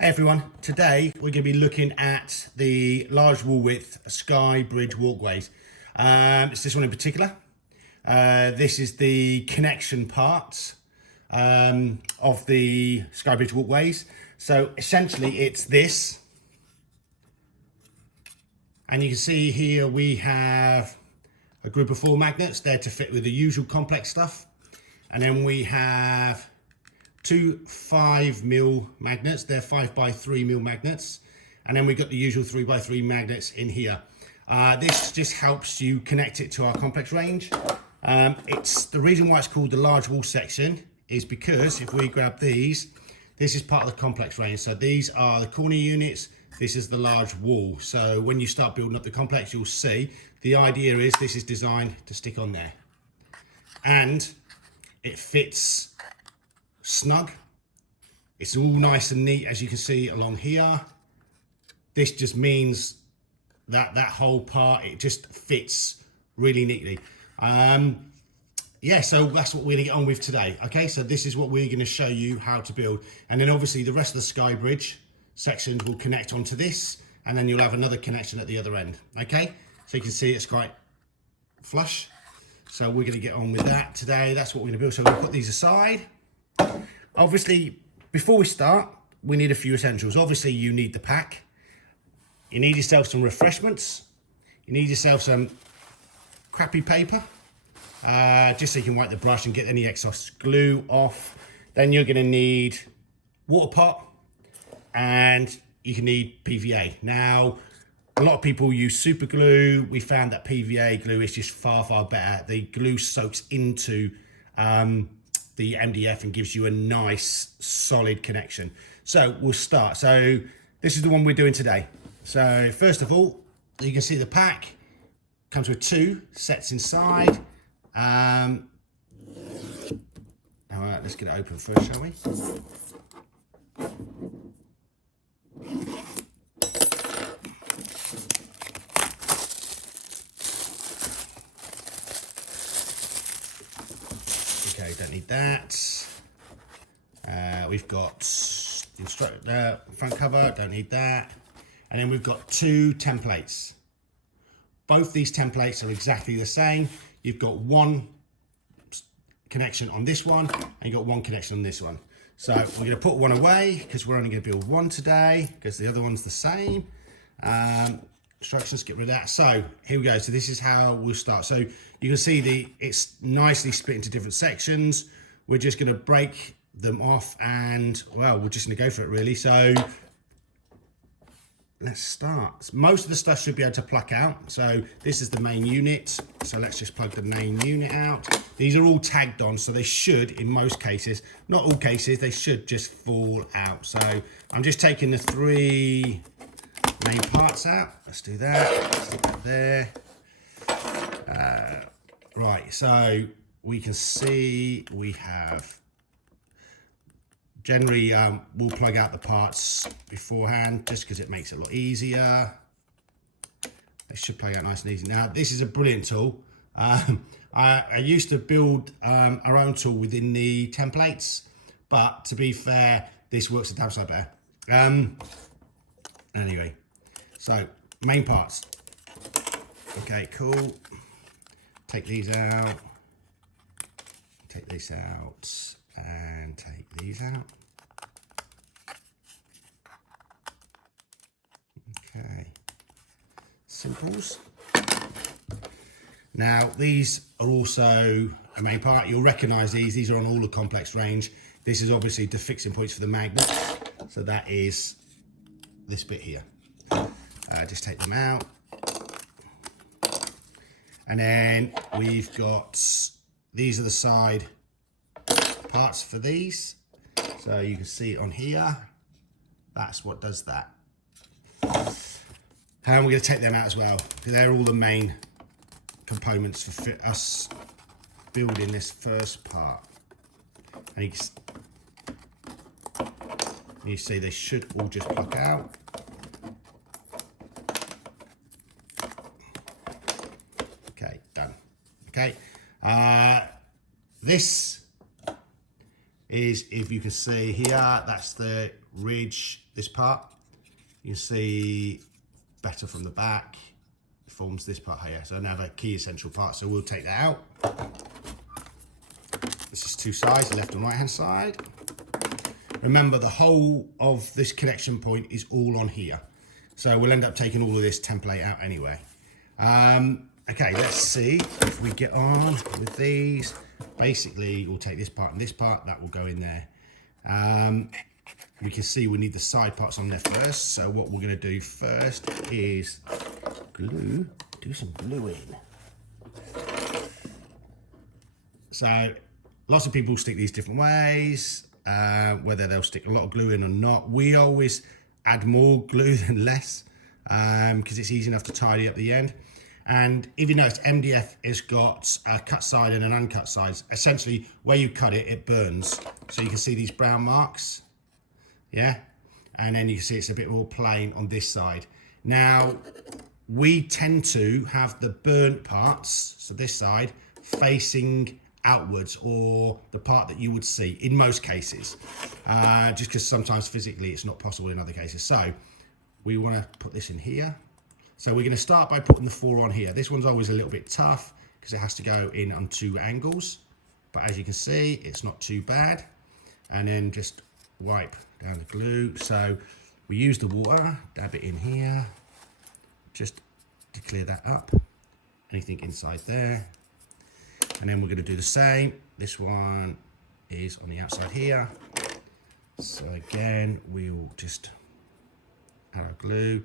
Hey everyone, today we're going to be looking at the large wall width sky bridge walkways. It's this one in particular. This is the connection part of the sky bridge walkways. So essentially it's this. And you can see here we have a group of 4 magnets there to fit with the usual complex stuff. And then we have 2 5mm magnets. They're 5x3mm magnets, and then we've got the usual 3x3 magnets in here. This just helps you connect it to our complex range. It's the reason why it's called the large wall section is because if we grab these, this is part of the complex range. So these are the corner units, this is the large wall. So when you start building up the complex, you'll see the idea is this is designed to stick on there, and it fits snug. It's all nice and neat, as you can see along here. This just means that that whole part, it just fits really neatly. Yeah, so that's what we're gonna get on with today. Okay, so this is what we're gonna show you how to build, and then obviously the rest of the sky bridge sections will connect onto this, and then you'll have another connection at the other end. Okay, so you can see it's quite flush. So we're gonna get on with that today. That's what we're gonna build. So we'll put these aside. Obviously, before we start, we need a few essentials. Obviously, you need the pack. You need yourself some refreshments. You need yourself some crappy paper, just so you can wipe the brush and get any excess glue off. Then you're going to need water pot, and you can need PVA. Now, a lot of people use super glue. We found that PVA glue is just far, far better. The glue soaks into the MDF and gives you a nice solid connection. So we'll start. So this is the one we're doing today. So first of all, you can see the pack comes with 2 sets inside. All right, let's get it open first, shall we? Okay, don't need that. We've got the front cover, don't need that. And then we've got 2 templates. Both these templates are exactly the same. You've got 1 connection on this one, and you've got 1 connection on this one. So we're gonna put one away because we're only gonna build 1 today because the other one's the same. Instructions, get rid of that. So here we go. So this is how we'll start. So you can see it's nicely split into different sections. We're just going to break them off, and well, we're just going to go for it really. So let's start. Most of the stuff should be able to pluck out. So this is the main unit. So let's just plug the main unit out. These are all tagged on, so they should, in most cases, not all cases, they should just fall out. So I'm just taking the 3 main parts out. Let's do that. Stick that there. Right, so we can see we have generally we'll plug out the parts beforehand just because it makes it a lot easier. They should plug out nice and easy. Now this is a brilliant tool. I used to build our own tool within the templates, but to be fair, this works a damn sight better. Anyway. So, main parts. Okay, cool. Take these out. Take this out. And take these out. Okay. Simples. Now, these are also a main part. You'll recognise these. These are on all the complex range. This is obviously the fixing points for the magnets. So that is this bit here. Just take them out, and then we've got these are the side parts for these, so you can see it on here. That's what does that, and we're going to take them out as well because they're all the main components for us building this first part. And you see they should all just pluck out. Okay, done. Okay, this is, if you can see here, that's the ridge, this part. You can see better from the back. It forms this part here. So another key essential part. So we'll take that out. This is two sides, the left and right hand side. Remember, the whole of this connection point is all on here. So we'll end up taking all of this template out anyway. Okay, let's see if we get on with these. Basically, we'll take this part and this part, that will go in there. We can see we need the side parts on there first. So what we're gonna do first is glue, do some gluing. So lots of people stick these different ways, whether they'll stick a lot of glue in or not. We always add more glue than less because it's easy enough to tidy up the end. And if you notice, MDF has got a cut side and an uncut side. Essentially, where you cut it, it burns. So you can see these brown marks, yeah? And then you can see it's a bit more plain on this side. Now, we tend to have the burnt parts, so this side, facing outwards, or the part that you would see in most cases, just because sometimes physically it's not possible in other cases. So we want to put this in here. So we're going to start by putting the 4 on here. This one's always a little bit tough because it has to go in on 2 angles, but as you can see, it's not too bad. And then just wipe down the glue. So we use the water, dab it in here, just to clear that up, anything inside there. And then we're going to do the same. This one is on the outside here. So again, we'll just add our glue.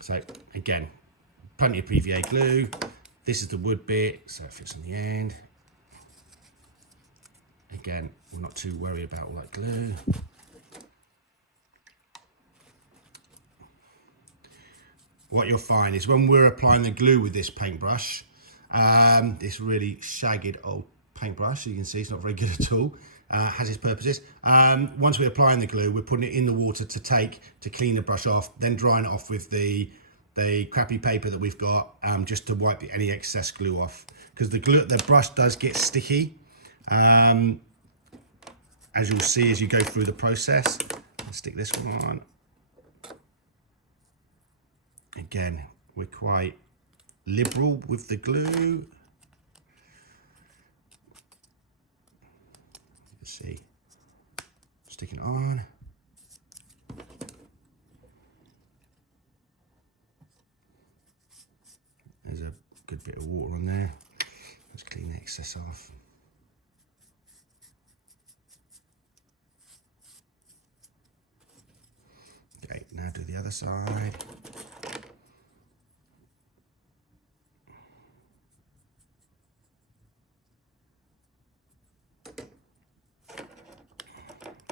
So again, plenty of PVA glue. This is the wood bit, so it fits on the end. Again, we're not too worried about all that glue. What you'll find is when we're applying the glue with this paintbrush, this really shagged old paintbrush, you can see it's not very good at all, has its purposes. Once we're applying the glue, we're putting it in the water to clean the brush off, then drying it off with the crappy paper that we've got, just to wipe any excess glue off. Because the brush does get sticky, as you'll see as you go through the process. I'll stick this one on. Again, we're quite liberal with the glue. Let's see, stick it on. There's a good bit of water on there. Let's clean the excess off. Okay, now do the other side.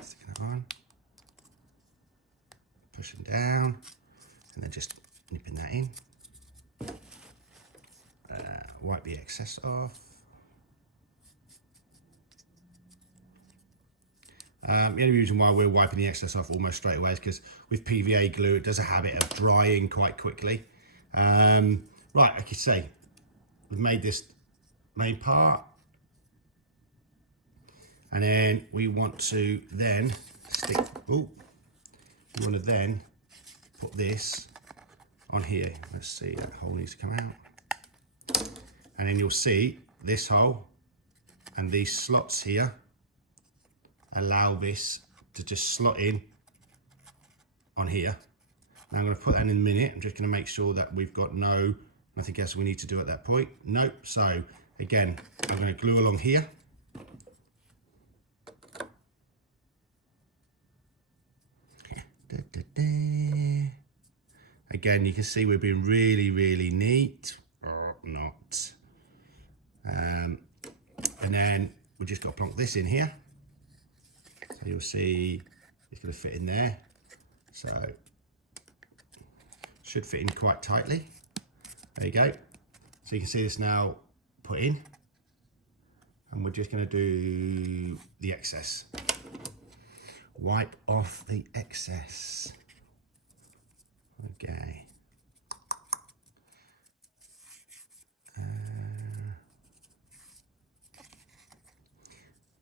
Sticking it on. Pushing down, and then just nipping that in. Wipe the excess off. The only reason why we're wiping the excess off almost straight away is because with PVA glue it does a habit of drying quite quickly. Right, like I say, we've made this main part, and then we want to then stick. Oh, we want to then put this on here. Let's see, that hole needs to come out. And then you'll see this hole and these slots here allow this to just slot in on here. Now I'm going to put that in a minute. I'm just going to make sure that we've got nothing else we need to do at that point. Nope. So again, I'm going to glue along here. Again, you can see we're being really, really neat, or not. And then we've just got to plonk this in here. So you'll see it's going to fit in there. So should fit in quite tightly. There you go. So you can see this now put in. And we're just going to do the excess. Wipe off the excess. Okay.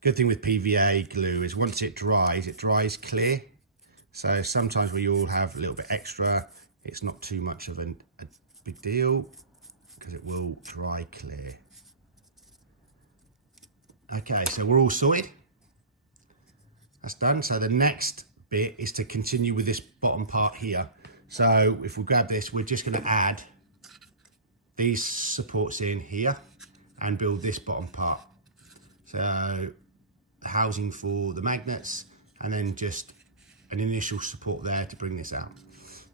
Good thing with PVA glue is once it dries clear. So sometimes we all have a little bit extra. It's not too much of a big deal because it will dry clear. Okay, so we're all sorted. That's done. So the next bit is to continue with this bottom part here. So if we grab this, we're just going to add these supports in here and build this bottom part. So the housing for the magnets and then just an initial support there to bring this out.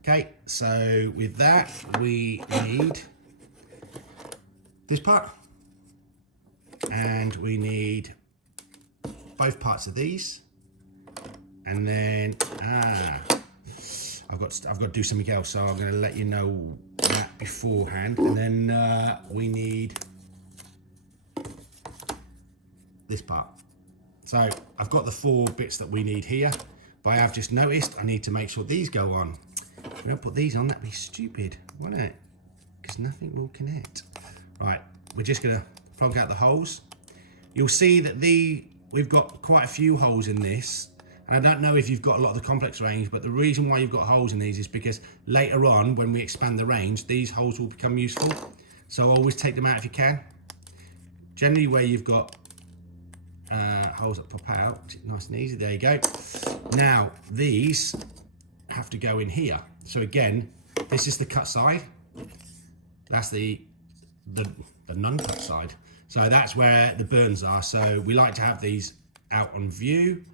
Okay, so with that we need this part and we need both parts of these, and then I've got to do something else, so I'm going to let you know that beforehand. And then we need this part. So I've got the 4 bits that we need here, but I have just noticed I need to make sure these go on. If we don't put these on, that'd be stupid, wouldn't it? Because nothing will connect. Right, we're just going to plug out the holes. You'll see that we've got quite a few holes in this. And I don't know if you've got a lot of the complex range, but the reason why you've got holes in these is because later on, when we expand the range, these holes will become useful. So always take them out if you can. Generally where you've got holes that pop out, nice and easy, there you go. Now, these have to go in here. So again, this is the cut side. That's the non-cut side. So that's where the burns are. So we like to have these out on view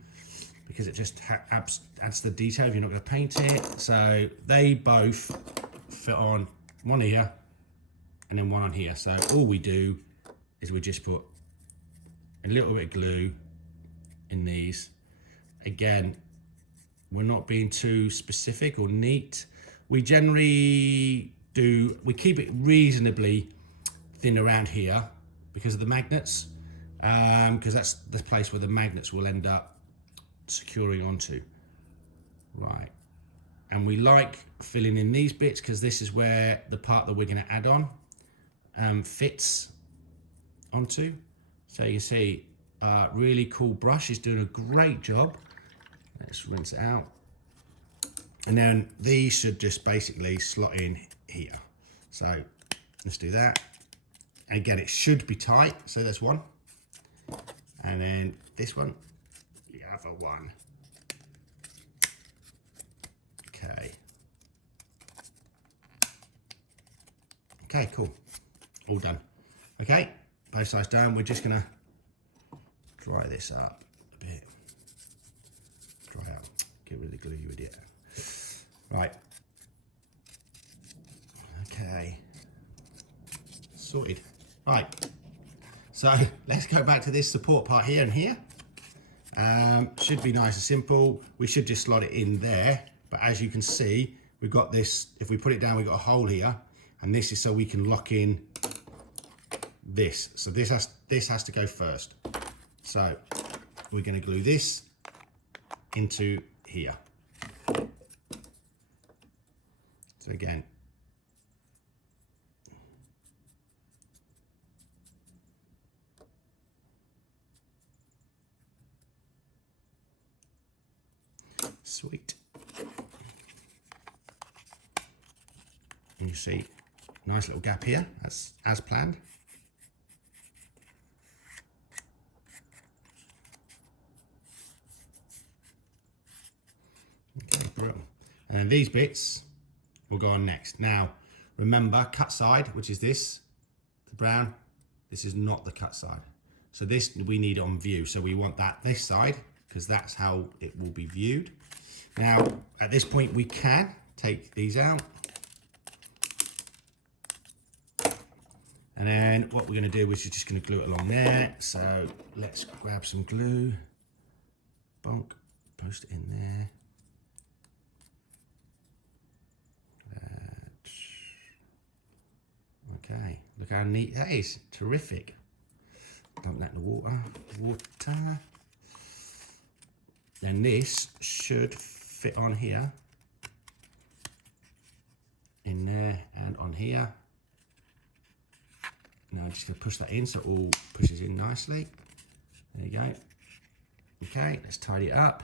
because it just adds the detail if you're not going to paint it. So they both fit on one here and then one on here. So all we do is we just put a little bit of glue in these. Again, we're not being too specific or neat. We generally we keep it reasonably thin around here because of the magnets, because that's the place where the magnets will end up securing onto. Right, and we like filling in these bits because this is where the part that we're going to add on fits onto. So you can see, really cool brush, is doing a great job. Let's rinse it out. And then these should just basically slot in here. So let's do that. And again, it should be tight. So that's one. And then this one, the other one. Okay. Okay, cool. All done. Okay, both sides done. We're just gonna dry this up a bit. Dry out. Get rid of the glue, you idiot. Right. Okay. Sorted. Right. So let's go back to this support part here and here. Should be nice and simple. We should just slot it in there. But as you can see, we've got this, if we put it down, we've got a hole here. And this is so we can lock in this. So this has to go first. So we're going to glue this into here. So again, sweet. And you see, nice little gap here, as planned. Okay, brilliant. And then these bits will go on next. Now, remember, cut side, which is this, the brown, this is not the cut side. So this we need on view. So we want that this side, because that's how it will be viewed. Now, at this point, we can take these out. And then what we're going to do is you're just going to glue it along there. So let's grab some glue. Bonk, post it in there. Okay, look how neat that is. Terrific. Dump that in the water. Then this should fit on here. In there and on here. Now I'm just going to push that in so it all pushes in nicely. There you go. Okay, let's tidy it up.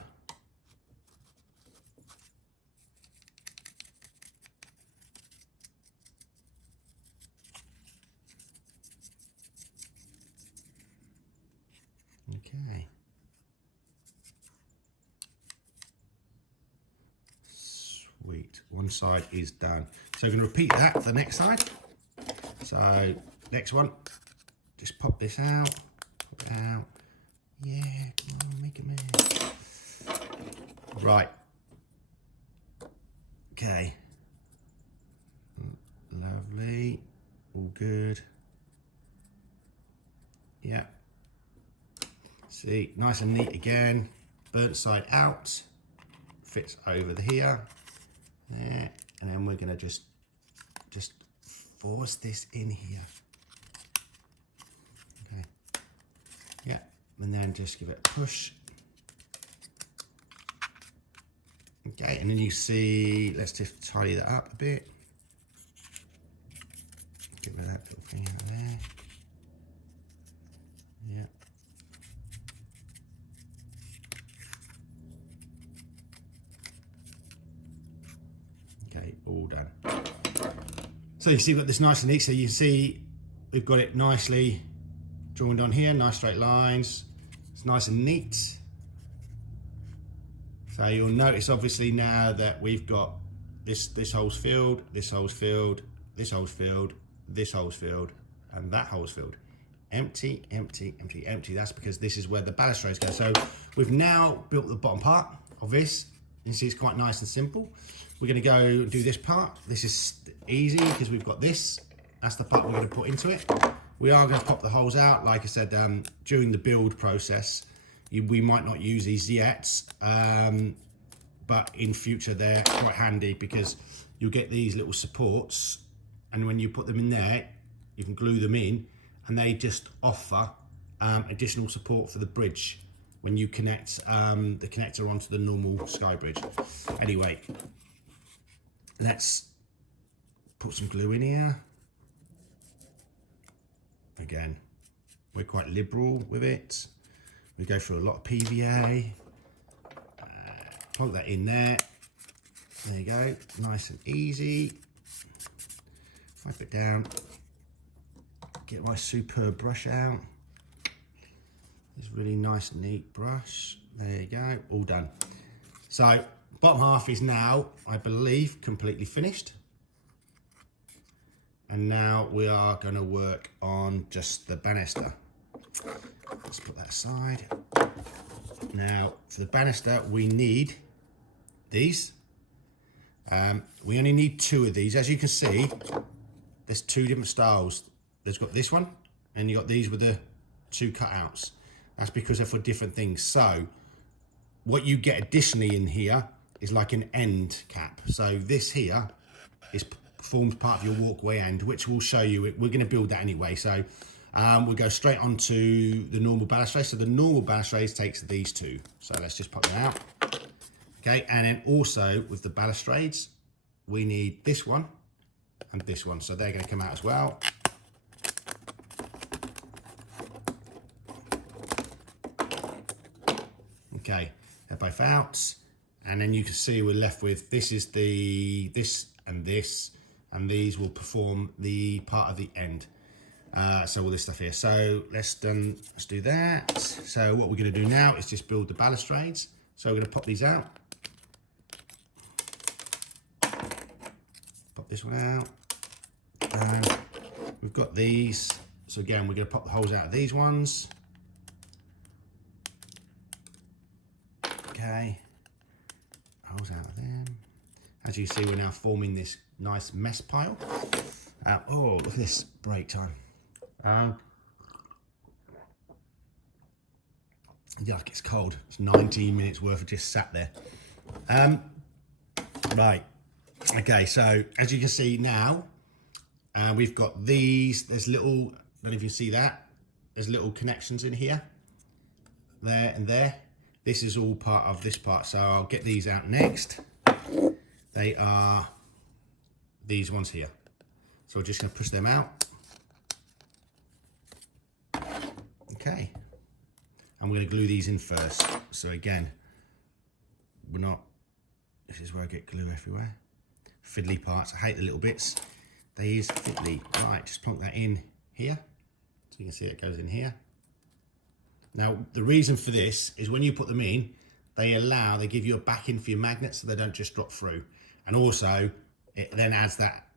Okay. Sweet. One side is done. So we're going to repeat that for the next side. So next one, just pop this out. Pop it out. Yeah, come on, make it move. Right. Okay. Lovely. All good. Yeah. See, nice and neat again. Burnt side out. Fits over here. There. And then we're gonna just force this in here. Okay. Yeah. And then just give it a push. Okay, and then you see, let's just tidy that up a bit. Get rid of that little thing out there. Yeah. Okay, all done. So you see we've got this nice and neat. So you see we've got it nicely joined on here, nice straight lines. It's nice and neat. So you'll notice obviously now that we've got this hole's filled, this hole's filled, this hole's filled, this hole's filled, and that hole's filled. Empty, empty, empty, empty. That's because this is where the balustrades go. So we've now built the bottom part of this. You see it's quite nice and simple. We're gonna go do this part. This is easy because we've got this. That's the part we're gonna put into it. We are gonna pop the holes out. Like I said, during the build process, we might not use these yet, but in future they're quite handy because you'll get these little supports, and when you put them in there, you can glue them in, and they just offer additional support for the bridge when you connect the connector onto the normal sky bridge. Anyway, let's put some glue in here. Again, we're quite liberal with it. We go through a lot of PVA. Plonk that in there. There you go, nice and easy. Wipe it down. Get my superb brush out. This really nice and neat brush. There you go, all done. So bottom half is now, I believe, completely finished. And now we are going to work on just the banister. Let's put that aside. Now for the banister we need these. We only need 2 of these. As you can see, there's 2 different styles. There's got this one, and you got these with the 2 cutouts. That's because they're for different things. So what you get additionally in here is like an end cap. So this here forms part of your walkway end, which we'll show you. We're going to build that anyway. So we'll go straight on to the normal balustrade. So the normal balustrade takes these 2. So let's just pop that out. Okay, and then also with the balustrades, we need this one and this one. So they're going to come out as well. Okay, they're both out. And then you can see we're left with, this is this and this, and these will perform the part of the end. So all this stuff here. So let's do that. So what we're going to do now is just build the balustrades. So we're going to pop these out. Pop this one out. We've got these. So again, we're going to pop the holes out of these ones. Okay. Holes out of them. As you see, we're now forming this nice mess pile. Oh, look at this break time. Yuck, it's cold. It's 19 minutes worth of just sat there. Right. Okay, so as you can see now, we've got these. There's little, I don't know if you see that. There's little connections in here. There and there. This is all part of this part, so I'll get these out next. They are these ones here. So we're just going to push them out. Okay. and we're going to glue these in first. So again, this is where I get glue everywhere. Fiddly parts, I hate the little bits. They is fiddly. Right, just plonk that in here. So you can see it goes in here. Now, the reason for this is when you put them in, they give you a backing for your magnets so they don't just drop through. And also, it then adds that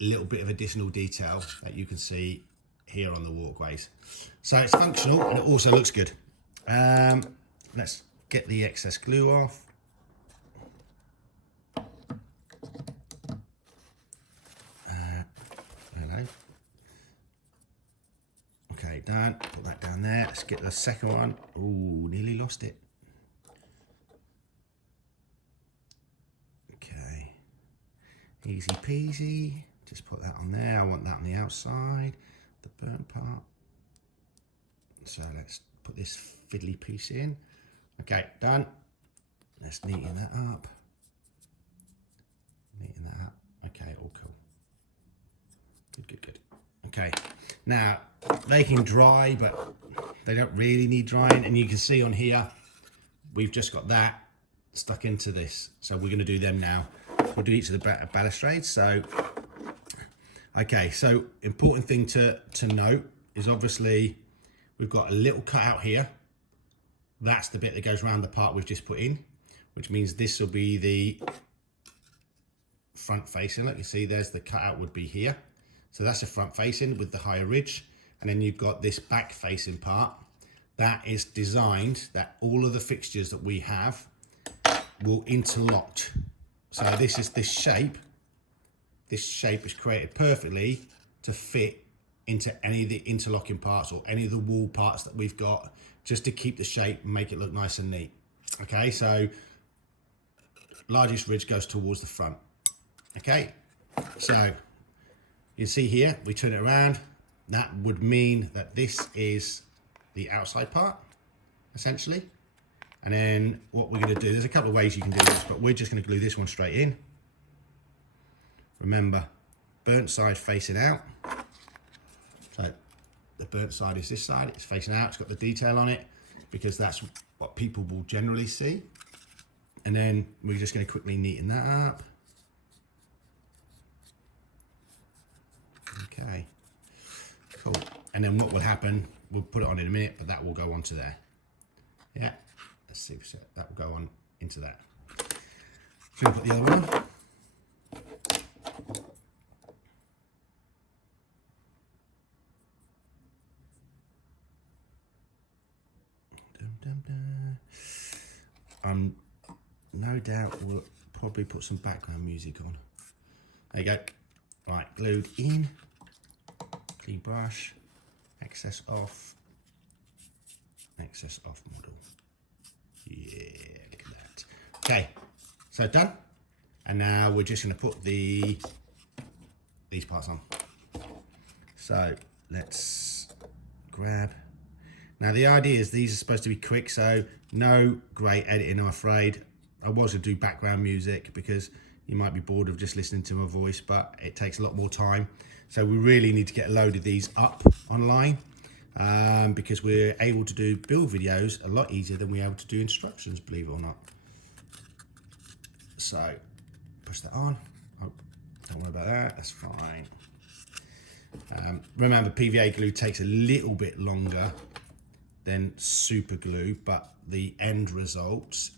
little bit of additional detail that you can see here on the walkways. So it's functional and it also looks good. Let's get the excess glue off. Hello. Okay, done. Put that down there. Let's get the second one. Ooh, nearly lost it. Okay. Easy peasy. Just put that on there. I want that on the outside, the burnt part. So let's put this fiddly piece in. Okay, done. Let's neaten that up. Neaten that up. Okay, all cool. Good. Okay, now they can dry, but they don't really need drying. And you can see on here, we've just got that stuck into this. So we're going to do them now. We'll do each of the balustrades. So, okay, so important thing to note is obviously we've got a little cutout here. That's the bit that goes around the part we've just put in, which means this will be the front facing. Look, you see there's the cutout would be here. So that's the front facing with the higher ridge. And then you've got this back facing part that is designed that all of the fixtures that we have will interlock. So this shape is created perfectly to fit into any of the interlocking parts or any of the wall parts that we've got, just to keep the shape and make it look nice and neat. Okay, so largest ridge goes towards the front. Okay, so you see here, we turn it around. That would mean that this is the outside part, essentially. And then what we're going to do, there's a couple of ways you can do this, but we're just going to glue this one straight in. Remember, burnt side facing out. So the burnt side is this side, it's facing out, it's got the detail on it, because that's what people will generally see. And then we're just going to quickly neaten that up. Okay, cool. And then what will happen, we'll put it on in a minute, but that will go onto there. Yeah, let's see, that will go on into that. So we'll put the other one. No doubt we'll probably put some background music on. There you go. Right, glued in, clean brush, excess off model. Yeah, look at that. Okay, so done. And now we're just going to put these parts on. So let's grab. Now the idea is these are supposed to be quick, so no great editing, I'm afraid. I was going to do background music because you might be bored of just listening to my voice, but it takes a lot more time. So we really need to get a load of these up online because we're able to do build videos a lot easier than we're able to do instructions, believe it or not. So push that on. Oh, don't worry about that, that's fine. Remember, PVA glue takes a little bit longer than super glue, but the end results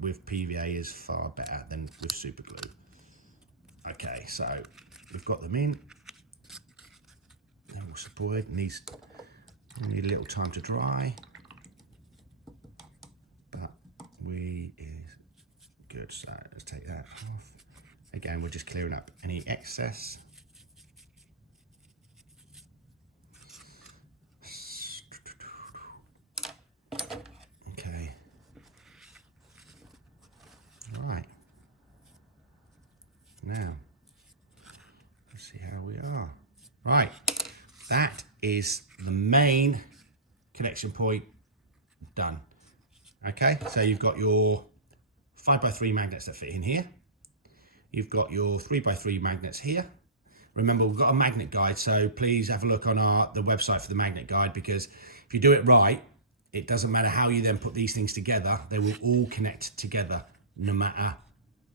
with PVA is far better than with super glue. Okay, so we've got them in. They're all supported. Need a little time to dry, but is good. So let's take that off. Again, we're just clearing up any excess. Okay. Right. Now, let's see how we are. Right. That is the main connection point done. Okay, so you've got your 5x3 magnets that fit in here. You've got your 3x3 magnets here. Remember, we've got a magnet guide, so please have a look on the website for the magnet guide, because if you do it right, it doesn't matter how you then put these things together, they will all connect together no matter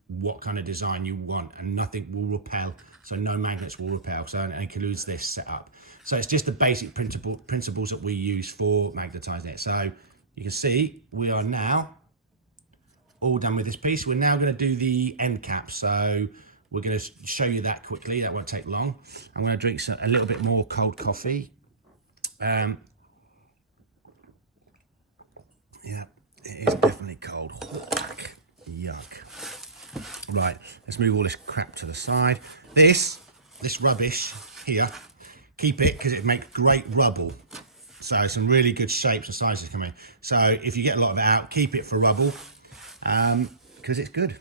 what kind of design you want, and nothing will repel. So no magnets will repel. So it includes this setup. So it's just the basic principles that we use for magnetizing it. So you can see we are now all done with this piece. We're now going to do the end cap. So we're going to show you that quickly. That won't take long. I'm going to drink a little bit more cold coffee. Yeah, it is definitely cold. Yuck. Right, let's move all this crap to the side. This rubbish here, keep it, because it makes great rubble. So some really good shapes and sizes come in. So if you get a lot of it out, keep it for rubble, because it's good.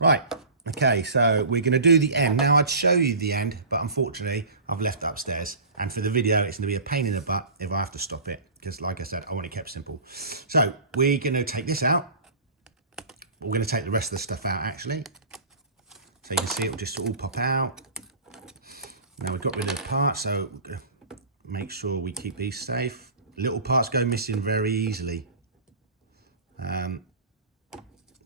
Right, okay, so we're going to do the end. Now I'd show you the end, but unfortunately I've left it upstairs. And for the video, it's going to be a pain in the butt if I have to stop it, because like I said, I want it kept simple. So we're going to take this out. We're going to take the rest of the stuff out, actually. So you can see it will just all pop out. Now we've got rid of the parts, so make sure we keep these safe. Little parts go missing very easily.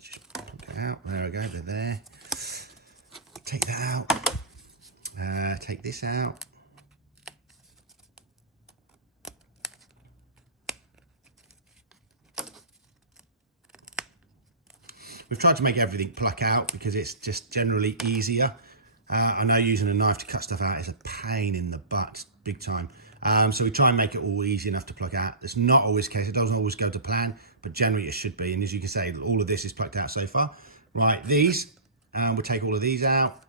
Just pop it out. There we go, they're there. Take that out. Take this out. We've tried to make everything pluck out because it's just generally easier. I know using a knife to cut stuff out is a pain in the butt, big time. So we try and make it all easy enough to pluck out. It's not always the case, it doesn't always go to plan, but generally it should be. And as you can say, all of this is plucked out so far. Right, these, we'll take all of these out.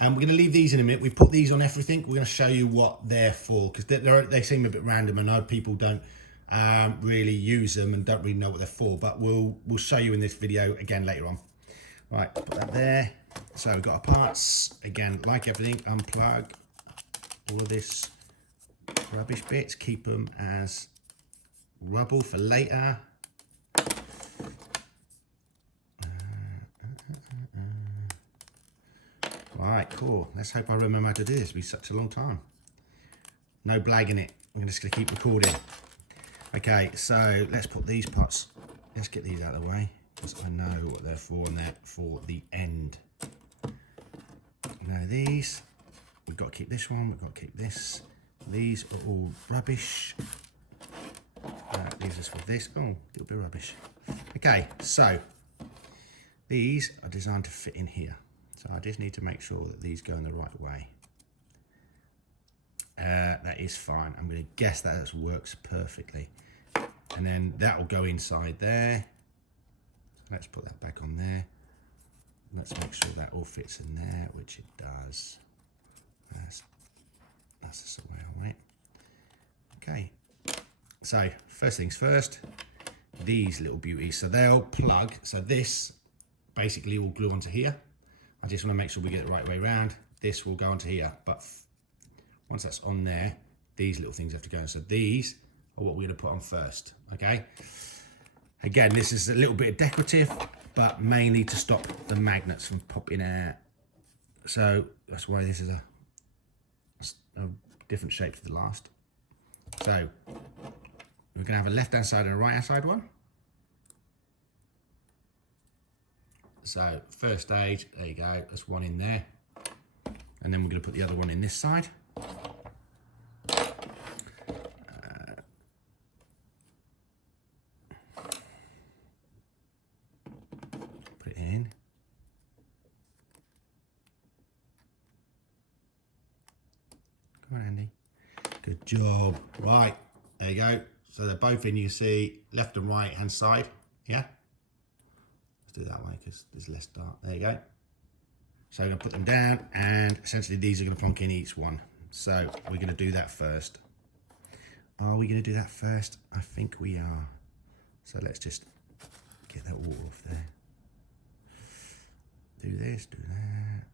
And we're going to leave these in a minute. We've put these on everything. We're going to show you what they're for, because they seem a bit random. I know people don't really use them and don't really know what they're for, but we'll show you in this video again later on. Right, put that there. So we've got our parts. Again, like everything, unplug all of this rubbish bits. Keep them as rubble for later. Right, cool. Let's hope I remember how to do this. It's been such a long time. No blagging it. I'm just going to keep recording. Okay, so let's put these pots. Let's get these out of the way, because I know what they're for, and they're for the end. Now these, we've got to keep this one. We've got to keep this. These are all rubbish. Leaves us with this. Oh, a little bit of rubbish. Okay, so these are designed to fit in here. So I just need to make sure that these go in the right way. That is fine. I'm going to guess that works perfectly. And then that will go inside there. Let's put that back on there. Let's make sure that all fits in there, which it does. That's the way I want it. Okay. So first things first, these little beauties. So they'll plug. So this basically will glue onto here. I just want to make sure we get it the right way around. This will go onto here, but once that's on there, these little things have to go. So these are what we're going to put on first, okay? Again, this is a little bit decorative, but mainly to stop the magnets from popping out. So that's why this is a different shape to the last. So we're going to have a left-hand side and a right-hand side one. So first stage, there you go, that's one in there. And then we're going to put the other one in this side. Put it in. Come on, Andy. Good job. Right, there you go. So they're both in, you see, left and right hand side, yeah? Do that way because there's less dark. There you go. So I'm going to put them down, and essentially these are going to plonk in each one. So we're going to do that first. Are we going to do that first? I think we are. So let's just get that water off there. Do this, do that.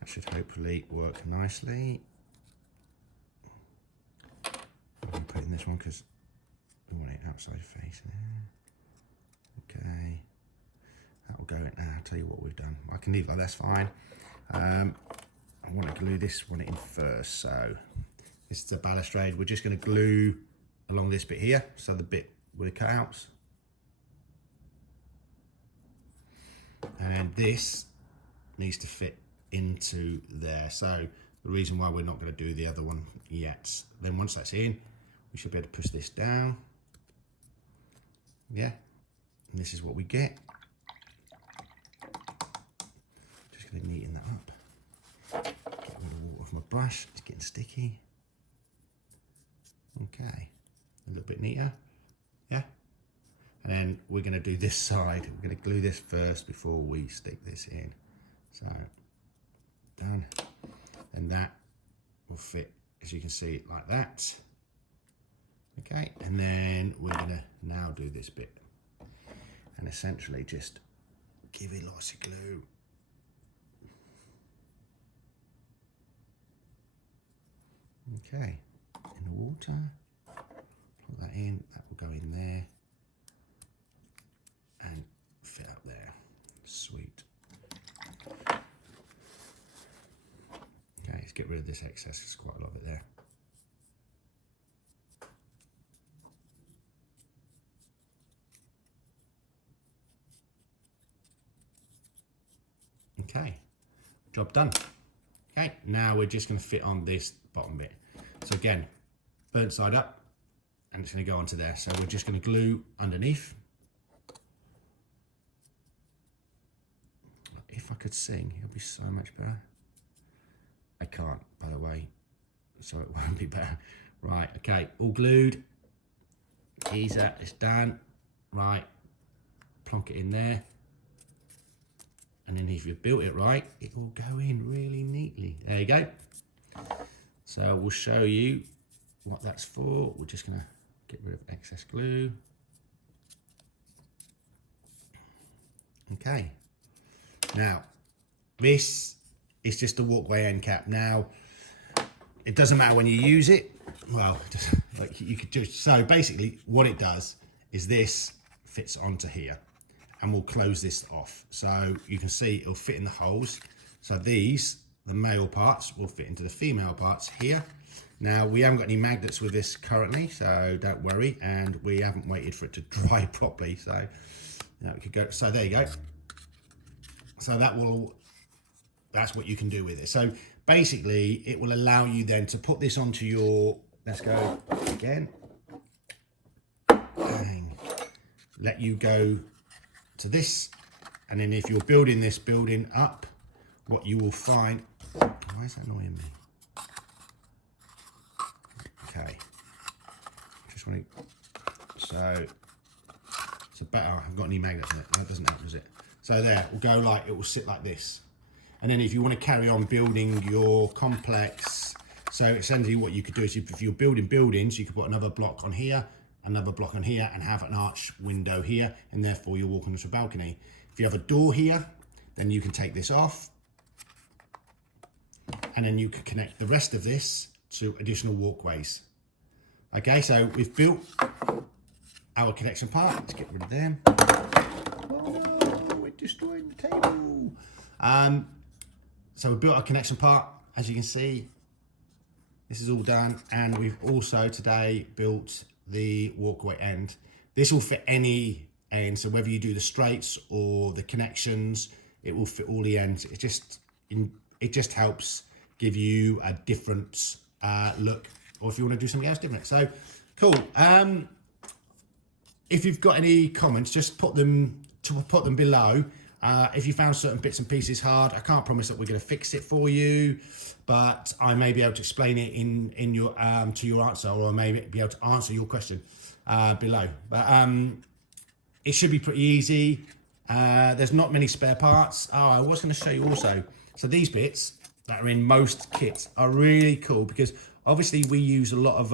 That should hopefully work nicely. I'm going to put in this one because We want it outside face there. Okay. That will go in. I'll tell you what we've done. I can leave it like that's fine. I want to glue this one in first. So this is the balustrade. We're just going to glue along this bit here. So the bit with the cutouts. And this needs to fit into there. So the reason why we're not going to do the other one yet. Then once that's in, we should be able to push this down. Yeah. And this is what we get. Just going to neaten that up. Get rid of the water off my brush. It's getting sticky. Okay. A little bit neater. Yeah. And then we're going to do this side. We're going to glue this first before we stick this in. So, done. And that will fit, as you can see, like that. Okay. And then we're going to now do this bit. And essentially just give it lots of glue. Okay. In the water. Put that in. That will go in there. And fit up there. Sweet. Okay, let's get rid of this excess. There's quite a lot of it there. Okay, job done. Okay, now we're just going to fit on this bottom bit. So again, burnt side up, and it's going to go onto there. So we're just going to glue underneath. If I could sing, it'll be so much better. I can't, by the way, so it won't be better. Right, okay, all glued. Easy, it's done. Right, plonk it in there. And then if you've built it right, it will go in really neatly. There you go. So we'll show you what that's for. We're just gonna get rid of excess glue. Okay. Now, this is just a walkway end cap. Now, it doesn't matter when you use it. Well, just, like you could just, so basically what it does is this fits onto here and we'll close this off. So you can see it'll fit in the holes. So these, the male parts, will fit into the female parts here. Now, we haven't got any magnets with this currently, so don't worry. And we haven't waited for it to dry properly. So, you know, we could go, so there you go. So that's what you can do with it. So basically it will allow you then to put this onto your, let's go again. Bang. Let you go to this. And then if you're building this building up, what you will find, why is that annoying me? Okay. Just want to, so it's a better, I haven't got any magnets in it. That doesn't help, does it? So there, it will go like, it will sit like this. And then if you want to carry on building your complex, so essentially what you could do is if you're building buildings, you could put another block on here, another block on here, and have an arch window here, and therefore you're walking into a balcony. If you have a door here, then you can take this off, and then you can connect the rest of this to additional walkways. Okay, so we've built our connection part. Let's get rid of them. Oh no, we're destroying the table. So we built our connection part. As you can see, this is all done. And we've also today built the walkway end. This will fit any end. So whether you do the straights or the connections, it will fit all the ends. It just helps give you a different look, or if you want to do something else different. So cool. If you've got any comments, just put them below. If you found certain bits and pieces hard, I can't promise that we're going to fix it for you, but I may be able to explain it in your to your answer, or I may be able to answer your question below. But it should be pretty easy. There's not many spare parts. Oh, I was going to show you also. So these bits that are in most kits are really cool because obviously we use a lot of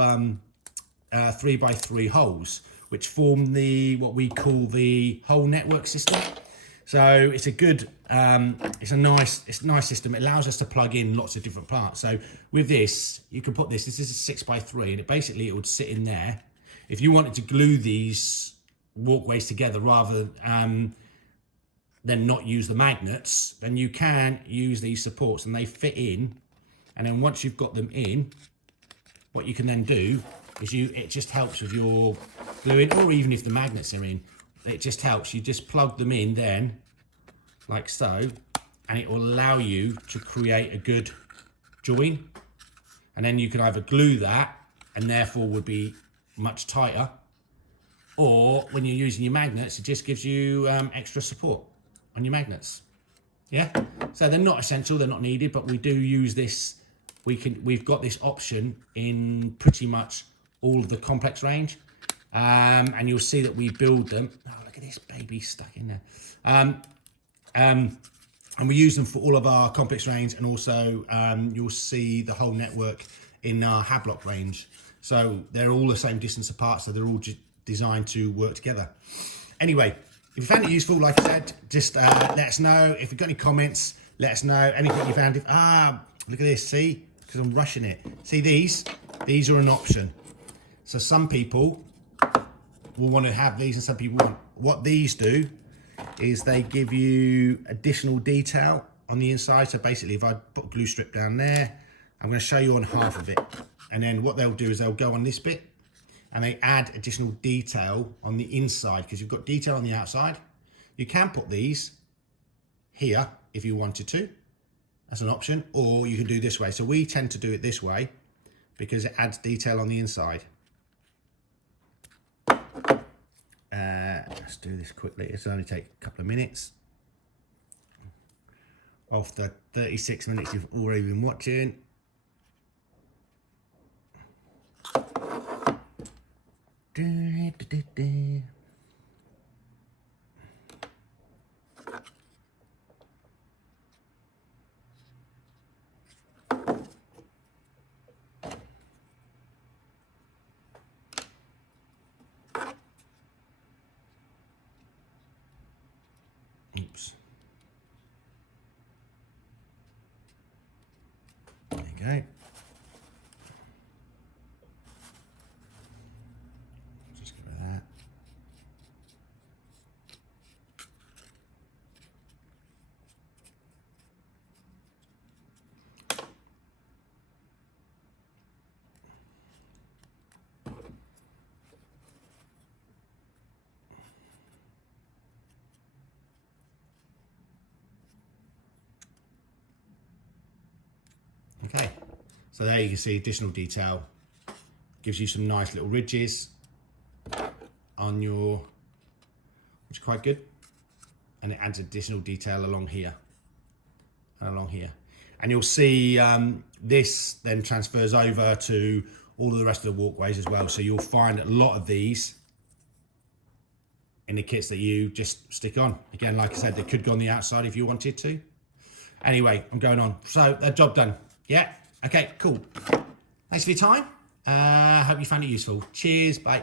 3x3 holes, which form what we call the whole network system. So it's a good, it's a nice system. It allows us to plug in lots of different parts. So with this, you can put this is a 6x3, and it would sit in there. if you wanted to glue these walkways together rather than not use the magnets, then you can use these supports and they fit in. And then once you've got them in, what you can then do is it just helps with your gluing, or even if the magnets are in, it just helps. You just plug them in then, like so, and it will allow you to create a good join. And then you can either glue that and therefore would be much tighter, or when you're using your magnets, it just gives you extra support on your magnets. Yeah, so they're not essential, they're not needed, but we do use this. We've got this option in pretty much all of the complex range, and you'll see that we build them. Oh, look at this baby stuck in there. And we use them for all of our complex range, and also you'll see the whole network in our Hablock range. So they're all the same distance apart, so they're all designed to work together. Anyway, if you found it useful, like I said, just let us know. If you've got any comments, let us know. Anything you found. Look at this, see? Because I'm rushing it. See these are an option. So some people will want to have these and some people won't. What these do is they give you additional detail on the inside. So basically, if I put a glue strip down there, I'm going to show you on half of it. And then what they'll do is they'll go on this bit and they add additional detail on the inside, because you've got detail on the outside. You can put these here if you wanted to. That's an option, or you can do this way. So we tend to do it this way because it adds detail on the inside. Let's do this quickly. It's only take a couple of minutes. Off the 36 minutes you've already been watching. Oops. There you go. Just get rid of that. Okay, so there you can see additional detail. Gives you some nice little ridges on your, which is quite good. And it adds additional detail along here and along here. And you'll see this then transfers over to all of the rest of the walkways as well. So you'll find a lot of these in the kits that you just stick on. Again, like I said, they could go on the outside if you wanted to. Anyway, I'm going on. So that job done. Yeah, okay, cool. Thanks for your time. Hope you found it useful. Cheers, bye.